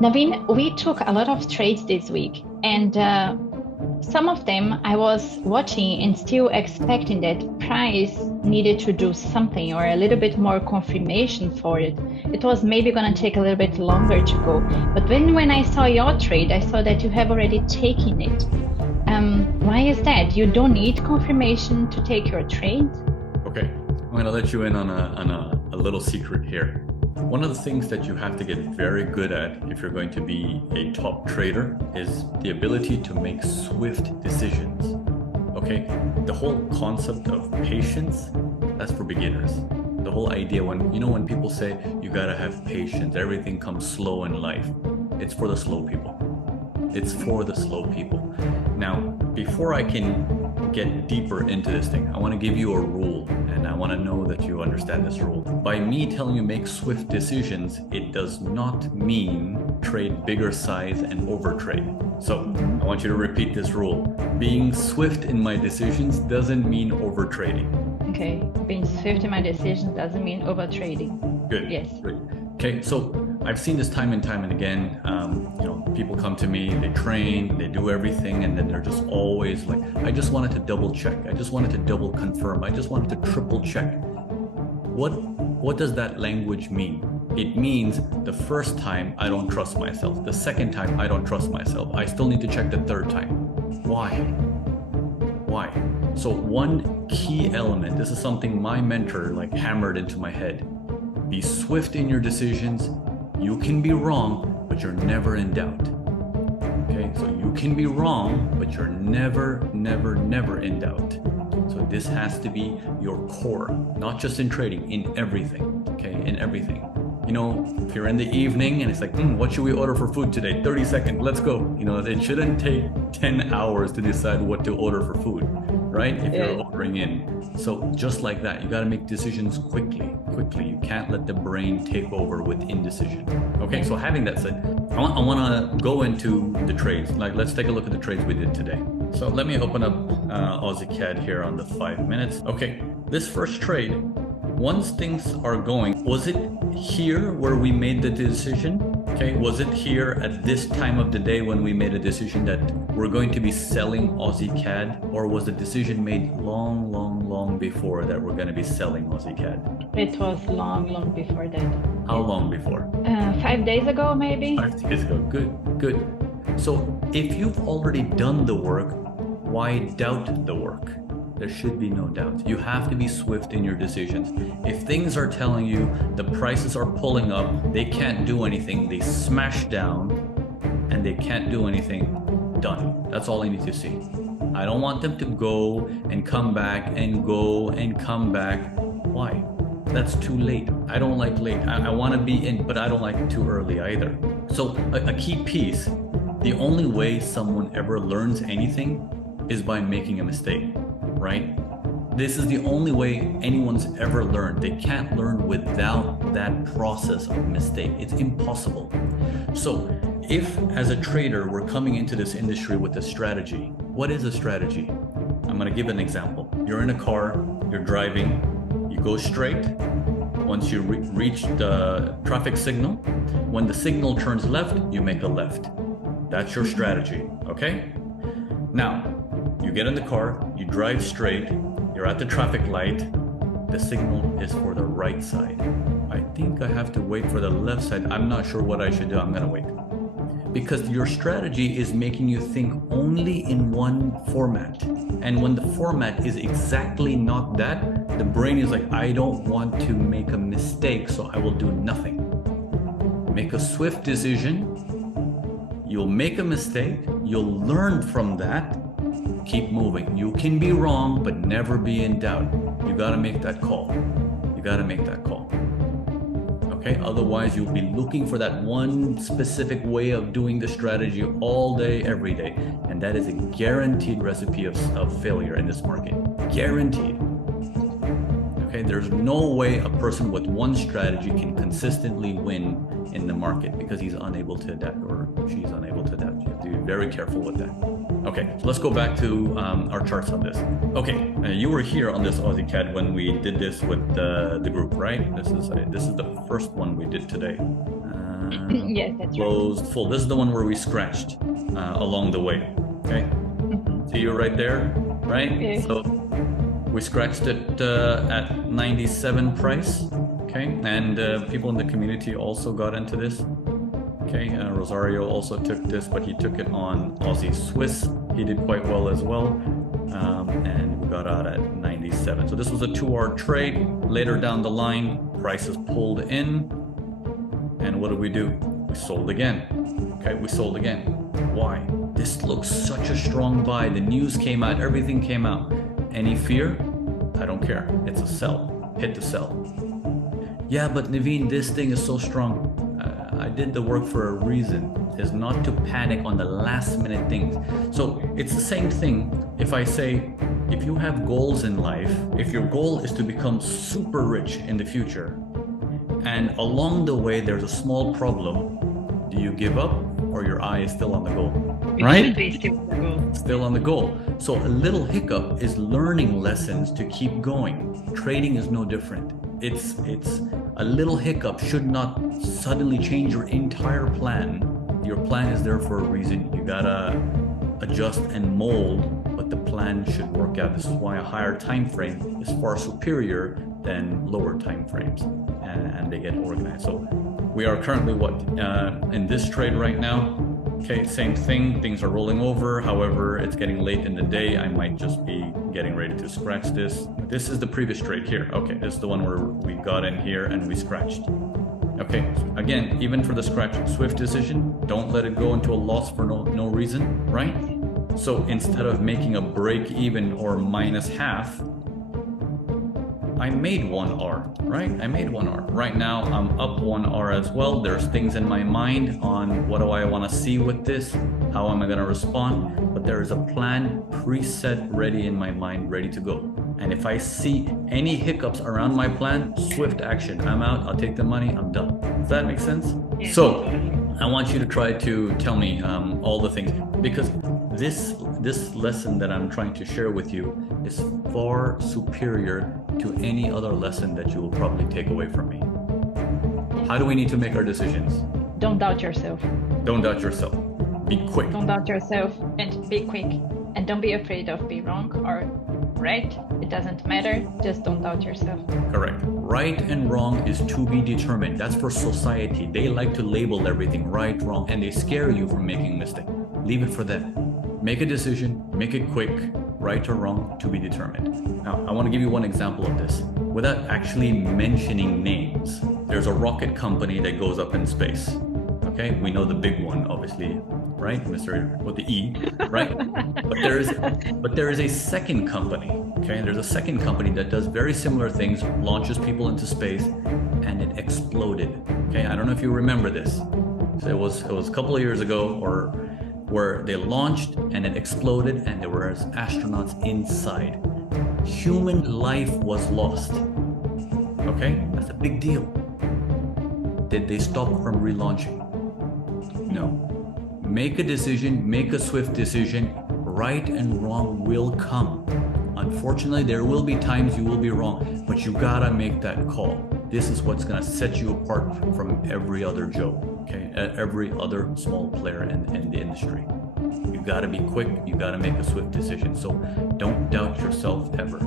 Naveen, we took a lot of trades this week, and some of them I was watching and still expecting that price needed to do something or a little bit more confirmation for it. It was maybe going to take a little bit longer to go. But when I saw your trade, I saw that you have already taken it. Why is that? You don't need confirmation to take your trade? Okay, I'm going to let you in on a little secret here. One of the things that you have to get very good at if you're going to be a top trader is the ability to make swift decisions. Okay, the whole concept of patience, that's for beginners. The whole idea when people say you gotta have patience, everything comes slow in life, it's for the slow people. It's for the slow people. Now, before I can get deeper into this thing, I want to give you a rule, and I want to know that you understand this rule. By me telling you make swift decisions, it does not mean trade bigger size and overtrade. So I want you to repeat this rule. Being swift in my decisions doesn't mean overtrading. Okay, being swift in my decisions doesn't mean overtrading. Good. Yes. Great. Okay, so I've seen this time and time and again. People come to me, they train, they do everything, and then they're just always like, I just wanted to double check. I just wanted to double confirm. I just wanted to triple check. What does that language mean? It means the first time I don't trust myself. The second time I don't trust myself. I still need to check the third time. Why? So one key element, this is something my mentor hammered into my head. Be swift in your decisions. You can be wrong, but you're never in doubt. Okay, so you can be wrong, but you're never in doubt. So this has to be your core, not just in trading, in everything. Okay, in everything. If you're in the evening and it's like, what should we order for food today? 30 seconds, let's go. It shouldn't take 10 hours to decide what to order for food, right? If you're ordering in. So just like that, you got to make decisions quickly. You can't let the brain take over with indecision. Okay, so having that said, I want to go into the trades. Let's take a look at the trades we did today. So let me open up Aussie CAD here on the 5 minutes. Okay, this first trade, once things are going, was it here where we made the decision? Okay, was it here at this time of the day when we made a decision that we're going to be selling Aussie CAD, or was the decision made long before that we're going to be selling Aussie CAD? It was long before that. How long before? 5 days ago, maybe. 5 days ago. Good. So if you've already done the work, why doubt the work? There should be no doubt. You have to be swift in your decisions. If things are telling you the prices are pulling up, they can't do anything, they smash down, and they can't do anything, done. That's all I need to see. I don't want them to go and come back and go and come back. Why? That's too late. I don't like late. I want to be in, but I don't like it too early either. So a key piece, the only way someone ever learns anything is by making a mistake. Right? This is the only way anyone's ever learned. They can't learn without that process of mistake. It's impossible. So if as a trader, we're coming into this industry with a strategy, what is a strategy? I'm going to give an example. You're in a car, you're driving, you go straight. Once you reach the traffic signal, when the signal turns left, you make a left. That's your strategy, okay? Now, you get in the car, you drive straight, you're at the traffic light, the signal is for the right side. I think I have to wait for the left side. I'm not sure what I should do. I'm gonna wait. Because your strategy is making you think only in one format. And when the format is exactly not that, the brain is like, I don't want to make a mistake, so I will do nothing. Make a swift decision. You'll make a mistake. You'll learn from that. Keep moving. You can be wrong, but never be in doubt. You got to make that call. Okay, otherwise you'll be looking for that one specific way of doing the strategy all day, every day. And that is a guaranteed recipe of failure in this market. Guaranteed. Okay, there's no way a person with one strategy can consistently win in the market because he's unable to adapt or she's unable to adapt. You have to be very careful with that. Okay, so let's go back to our charts on this. Okay, you were here on this Aussie CAD when we did this with the group, right? This is the first one we did today. Yes, that's closed, full. This is the one where we scratched along the way. Okay. See you right there, right? Okay. So we scratched it at 97 price. Okay, and people in the community also got into this. Okay, Rosario also took this, but he took it on Aussie Swiss. He did quite well as well, and we got out at 97. So this was a 2-hour trade. Later down the line, prices pulled in, and what did we do? We sold again. Okay, we sold again. Why? This looks such a strong buy. The news came out, everything came out. Any fear? I don't care. It's a sell. Hit the sell. Yeah, but Naveen, this thing is so strong. I did the work for a reason. Is not to panic on the last minute things. So it's the same thing if I say, if you have goals in life, if your goal is to become super rich in the future, and along the way there's a small problem, do you give up or your eye is still on the goal? Right? Still on the goal. So a little hiccup is learning lessons to keep going. Trading is no different. It's a little hiccup should not suddenly change your entire plan. Your plan is there for a reason. You gotta adjust and mold, but the plan should work out. This is why a higher time frame is far superior than lower time frames, and they get organized. So we are currently in this trade right now. Okay, same thing, things are rolling over. However, it's getting late in the day. I might just be getting ready to scratch this. This is the previous trade here. Okay, this is the one where we got in here and we scratched. Okay, again, even for the scratch swift decision, don't let it go into a loss for no reason, right? So instead of making a break even or minus half, I made 1R, right? I made 1R. Right now, I'm up 1R as well. There's things in my mind on what do I want to see with this? How am I going to respond? But there is a plan preset ready in my mind, ready to go. And if I see any hiccups around my plan, swift action. I'm out, I'll take the money, I'm done. Does that make sense? Yeah. So I want you to try to tell me all the things, because this lesson that I'm trying to share with you is far superior to any other lesson that you will probably take away from me. How do we need to make our decisions? Don't doubt yourself. Don't doubt yourself. Be quick. Don't doubt yourself and be quick. And don't be afraid of being wrong or right. It doesn't matter. Just don't doubt yourself. Correct. Right and wrong is to be determined. That's for society. They like to label everything right, wrong, and they scare you from making a mistake. Leave it for them. Make a decision, make it quick, right or wrong, to be determined. Now, I want to give you one example of this. Without actually mentioning names, there's a rocket company that goes up in space. Okay, we know the big one, obviously, right? Mr. with the E, right? But there is a second company. Okay, there's a second company that does very similar things, launches people into space, and it exploded. Okay, I don't know if you remember this. So it was a couple of years ago, or where they launched and it exploded, and there were astronauts inside. Human life was lost. Okay, that's a big deal. Did they stop from relaunching? No. Make a decision, make a swift decision. Right and wrong will come. Unfortunately, there will be times you will be wrong, but you gotta make that call. This is what's gonna set you apart from every other Joe, okay? Every other small player in the industry. You gotta be quick, you gotta make a swift decision. So don't doubt yourself ever.